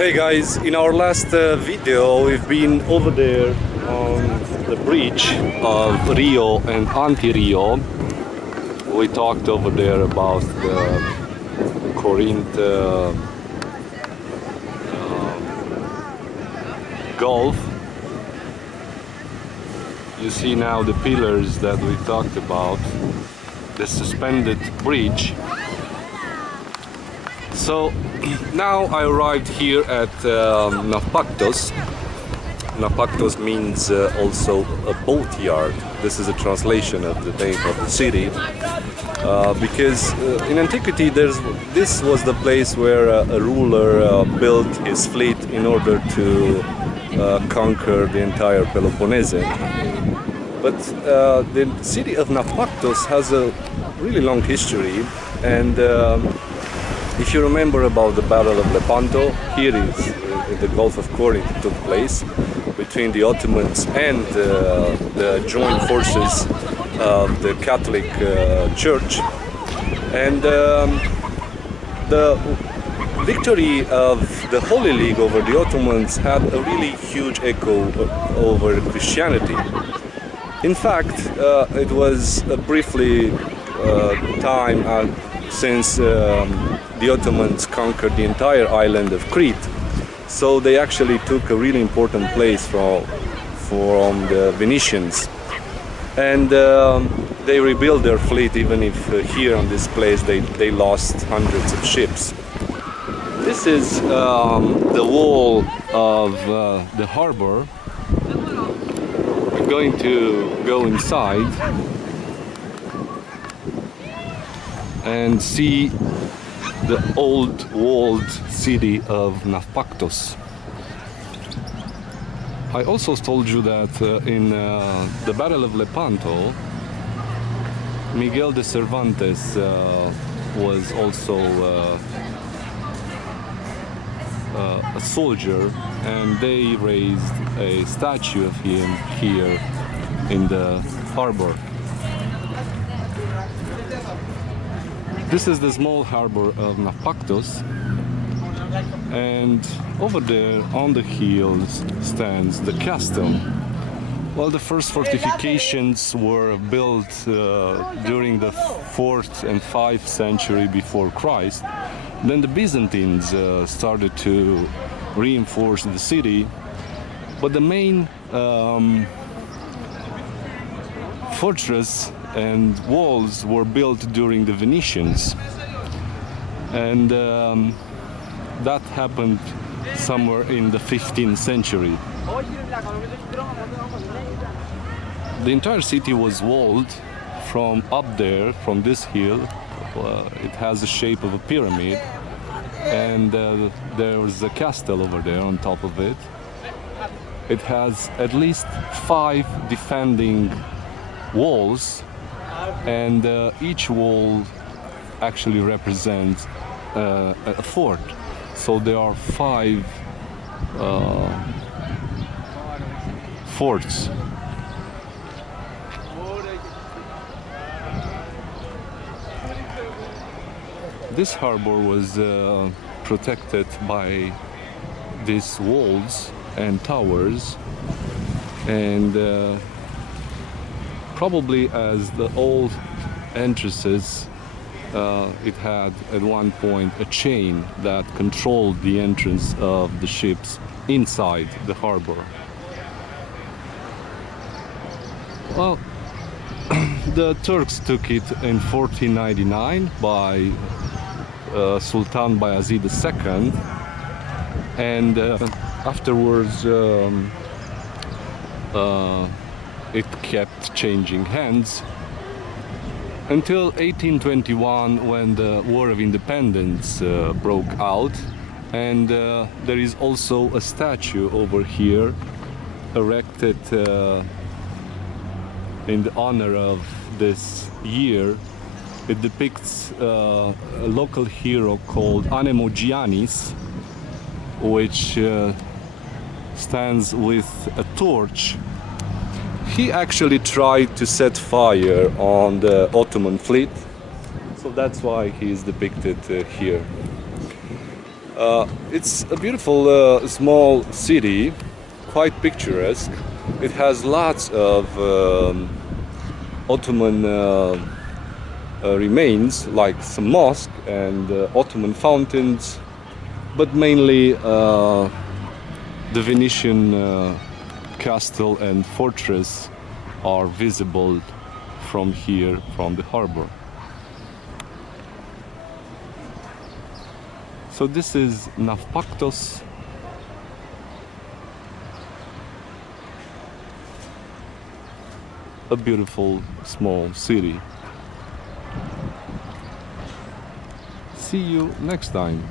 Hey guys, in our last video we've been over there on the bridge of Rio and Anti-Rio. We talked over there about the Corinth Gulf. You see now the pillars that we talked about, the suspended bridge. So now I arrived here at Nafpaktos. Nafpaktos means also a boatyard. This is a translation of the name of the city, because in antiquity this was the place where a ruler built his fleet in order to conquer the entire Peloponnese. But the city of Nafpaktos has a really long history, and if you remember about the Battle of Lepanto, here is in the Gulf of Corinth it took place between the Ottomans and the joint forces of the Catholic Church. And the victory of the Holy League over the Ottomans had a really huge echo over Christianity. In fact, it was a briefly time since the Ottomans conquered the entire island of Crete, so they actually took a really important place from the Venetians, and they rebuilt their fleet, even if here on this place they lost hundreds of ships. This is the wall of the harbor. We're going to go inside and see the old walled city of Nafpaktos. I also told you that in the Battle of Lepanto, Miguel de Cervantes was also a soldier, and they raised a statue of him here in the harbor. This is the small harbor of Nafpaktos, and over there on the hills stands the castle. Well, the first fortifications were built during the 4th and 5th century before Christ. Then the Byzantines started to reinforce the city, but the main fortress and walls were built during the Venetians, and that happened somewhere in the 15th century. The entire city was walled from up there, from this hill. It has the shape of a pyramid, and there was a castle over there on top of it. It has at least 5 defending walls, and each wall actually represents a fort. So there are 5 forts. This harbor was protected by these walls and towers, and probably as the old entrances, it had at one point a chain that controlled the entrance of the ships inside the harbor. Well, the Turks took it in 1499 by Sultan Bayezid II, and afterwards it kept changing hands until 1821, when the War of Independence broke out, and there is also a statue over here erected in the honor of this year. It depicts a local hero called Anemogianis, which stands with a torch. He actually tried to set fire on the Ottoman fleet, so that's why he is depicted here. It's a beautiful small city, quite picturesque. It has lots of Ottoman remains, like some mosque and Ottoman fountains, but mainly the Venetian castle and fortress are visible from here, from the harbor. So this is Nafpaktos. A beautiful small city. See you next time.